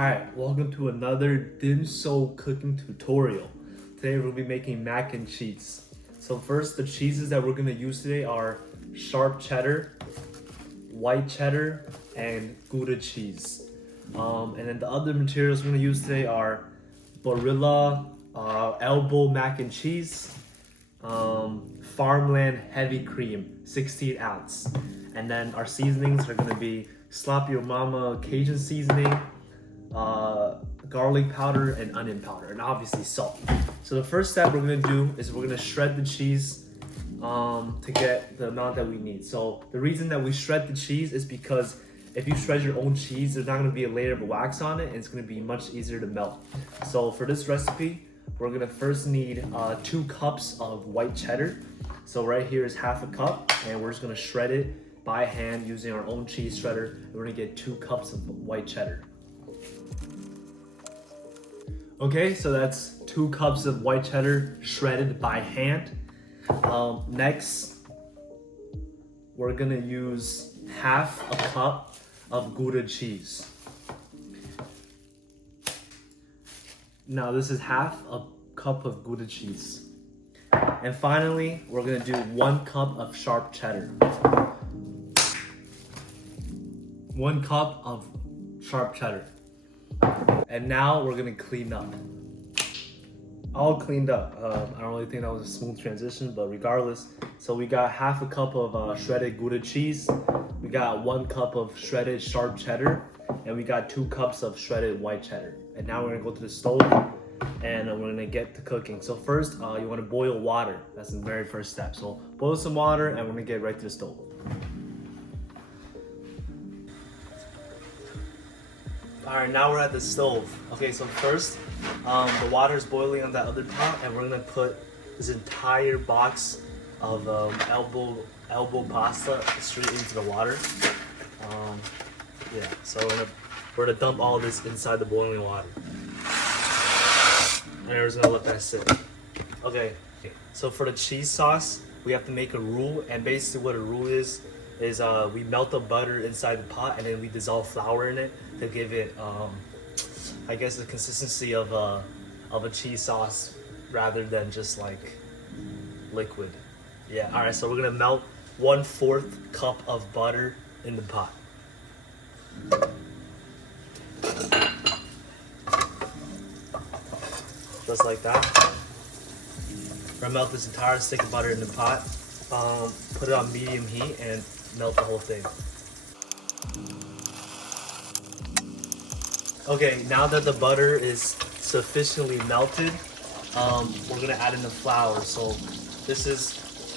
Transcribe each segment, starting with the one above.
Alright, welcome to another dim sum cooking tutorial. Today we're going to be making mac and cheese. So first, the cheeses that we're going to use today are sharp cheddar, white cheddar, and Gouda cheese. And then the other materials we're going to use today are Barilla elbow mac and cheese, Farmland heavy cream, 16 ounce. And then our seasonings are going to be Slap Your Mama Cajun seasoning, garlic powder, and onion powder, and obviously salt. So the first step we're gonna do is we're gonna shred the cheese to get the amount that we need. So the reason that we shred the cheese is because if you shred your own cheese, there's not gonna be a layer of wax on it, and it's gonna be much easier to melt. So for this recipe, we're gonna first need 2 cups of white cheddar. So right here is half a cup, and we're just gonna shred it by hand using our own cheese shredder. We're gonna get 2 cups of white cheddar. Okay, so that's 2 cups of white cheddar shredded by hand. Next, we're gonna use half a cup of Gouda cheese. Now this is half a cup of Gouda cheese. And finally, we're gonna do 1 cup of sharp cheddar. 1 cup of sharp cheddar. And now we're gonna clean up. All cleaned up. I don't really think that was a smooth transition, but regardless. So we got half a cup of shredded Gouda cheese. We got 1 cup of shredded sharp cheddar. And we got 2 cups of shredded white cheddar. And now we're gonna go to the stove and we're gonna get to cooking. So first, you wanna boil water. That's the very first step. So boil some water and we're gonna get right to the stove. Alright, now we're at the stove. Okay, so first, the water is boiling on that other pot, and we're gonna put this entire box of elbow pasta straight into the water. Yeah, so we're gonna dump all this inside the boiling water, and we're just gonna let that sit. Okay, so for the cheese sauce, we have to make a roux, and basically what a roux is we melt the butter inside the pot and then we dissolve flour in it to give it, I guess, the consistency of a cheese sauce rather than just like liquid. Yeah, all right, so we're gonna melt 1/4 cup of butter in the pot. Just like that. We're gonna melt this entire stick of butter in the pot. Put it on medium heat and melt the whole thing. Okay, now that the butter is sufficiently melted, we're gonna add in the flour. So this is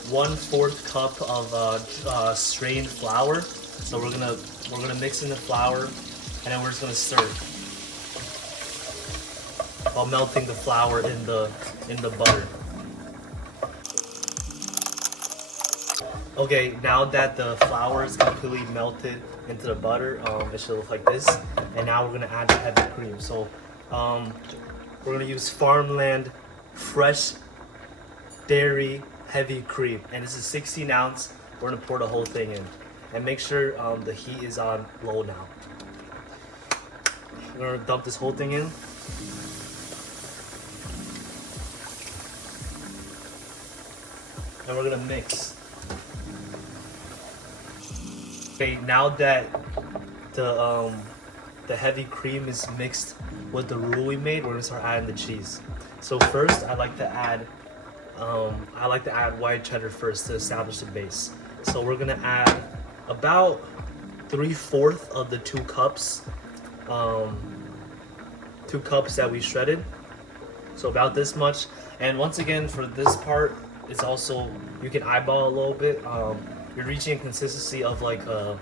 1/4 cup of strained flour. So we're gonna mix in the flour, and then we're just gonna stir while melting the flour in the butter. Okay, now that the flour is completely melted into the butter, it should look like this. And now we're gonna add the heavy cream. So we're gonna use Farmland fresh dairy heavy cream, and this is 16 ounce. We're gonna pour the whole thing in, and make sure the heat is on low now. We're gonna dump this whole thing in. And we're gonna mix. Okay, now that the heavy cream is mixed with the roux we made, we're gonna start adding the cheese. So first, I like to add white cheddar first to establish the base. So we're gonna add about 3/4 of the 2 cups, 2 cups that we shredded. So about this much. And once again, for this part, it's also, you can eyeball a little bit. You're reaching a consistency of like a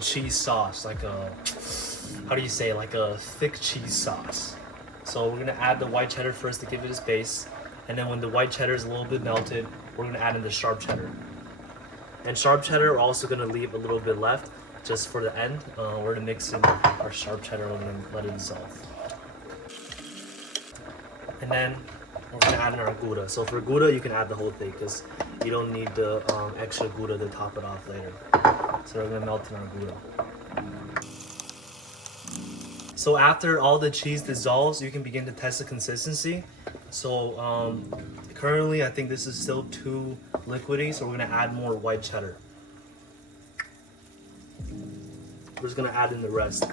cheese sauce, like a, how do you say, like a thick cheese sauce. So we're gonna add the white cheddar first to give it its base, and then when the white cheddar is a little bit melted, we're gonna add in the sharp cheddar. And sharp cheddar, we're also gonna leave a little bit left just for the end. We're gonna mix in our sharp cheddar and then let it dissolve. And then we're gonna add in our Gouda. So for Gouda, you can add the whole thing because you don't need the extra Gouda to top it off later. So we're gonna melt in our Gouda. So after all the cheese dissolves, you can begin to test the consistency. So currently, I think this is still too liquidy, so we're gonna add more white cheddar. We're just gonna add in the rest.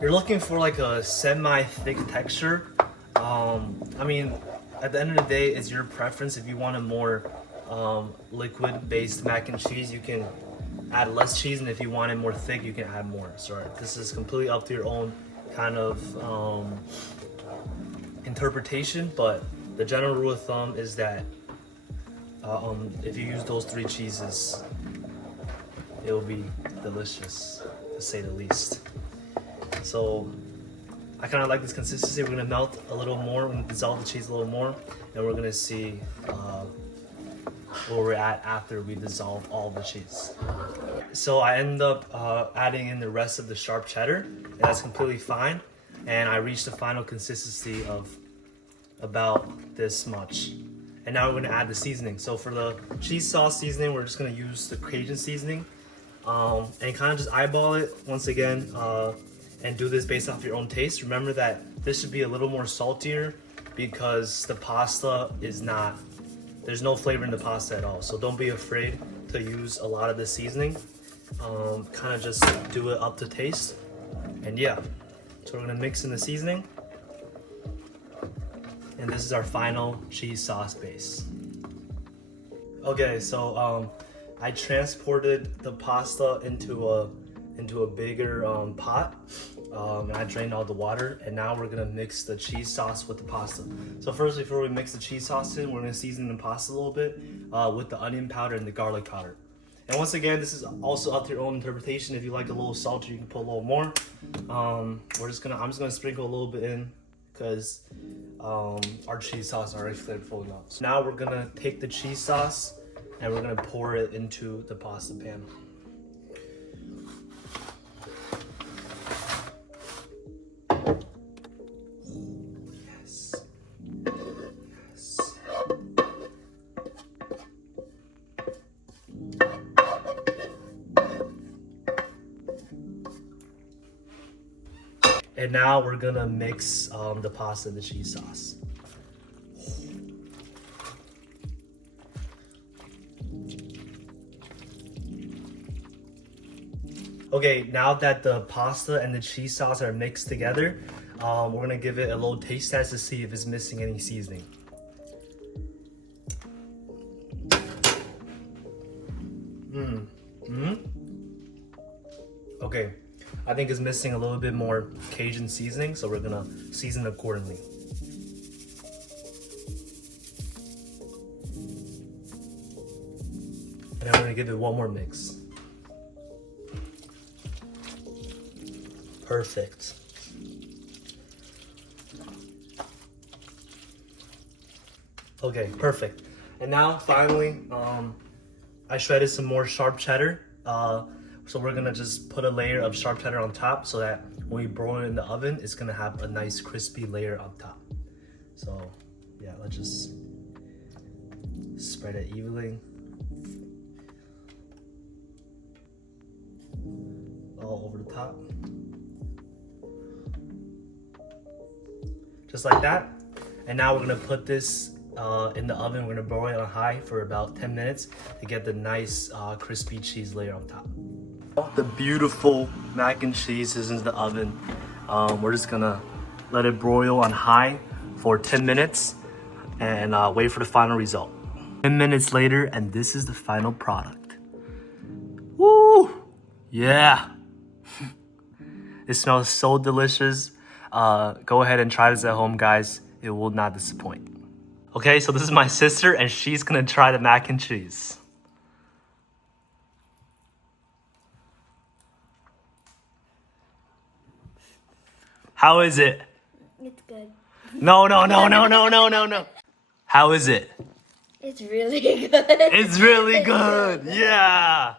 You're looking for like a semi-thick texture. I mean, at the end of the day, it's your preference. If you want a more liquid-based mac and cheese, you can add less cheese, and if you want it more thick, you can add more. So this is completely up to your own kind of interpretation, but the general rule of thumb is that if you use those 3 cheeses, it will be delicious, to say the least. So I kind of like this consistency. We're gonna melt a little more, we're gonna dissolve the cheese a little more, and we're gonna see where we're at after we dissolve all the cheese. So I end up adding in the rest of the sharp cheddar, and that's completely fine. And I reached the final consistency of about this much. And now we're gonna add the seasoning. So for the cheese sauce seasoning, we're just gonna use the Cajun seasoning, and kind of just eyeball it once again, and do this based off your own taste. Remember that this should be a little more saltier because the pasta is not, there's no flavor in the pasta at all. So don't be afraid to use a lot of the seasoning. Kind of just do it up to taste. And yeah, so we're gonna mix in the seasoning. And this is our final cheese sauce base. Okay, so I transported the pasta into a bigger pot, and I drained all the water, and now we're gonna mix the cheese sauce with the pasta. So first, before we mix the cheese sauce in, we're gonna season the pasta a little bit with the onion powder and the garlic powder. And once again, this is also up to your own interpretation. If you like a little salty, you can put a little more. I'm just gonna sprinkle a little bit in because our cheese sauce is already flavorful enough. So now we're gonna take the cheese sauce and we're gonna pour it into the pasta pan. Yes. Yes. And now we're gonna mix the pasta and the cheese sauce. Okay, now that the pasta and the cheese sauce are mixed together, we're gonna give it a little taste test to see if it's missing any seasoning. Okay, I think it's missing a little bit more Cajun seasoning, so we're gonna season accordingly. And I'm gonna give it one more mix. Perfect. Okay, perfect. And now finally, I shredded some more sharp cheddar. So we're gonna just put a layer of sharp cheddar on top so that when we broil it in the oven, it's gonna have a nice crispy layer on top. So yeah, let's just spread it evenly. All over the top. Just like that. And now we're gonna put this in the oven. We're gonna broil it on high for about 10 minutes to get the nice crispy cheese layer on top. The beautiful mac and cheese is in the oven. We're just gonna let it broil on high for 10 minutes and wait for the final result. 10 minutes later, and this is the final product. Woo! Yeah! It smells so delicious. Go ahead and try this at home, guys. It will not disappoint. Okay, so this is my sister, and she's gonna try the mac and cheese. How is it? It's good. No. How is it? It's really good. It's really good. Yeah.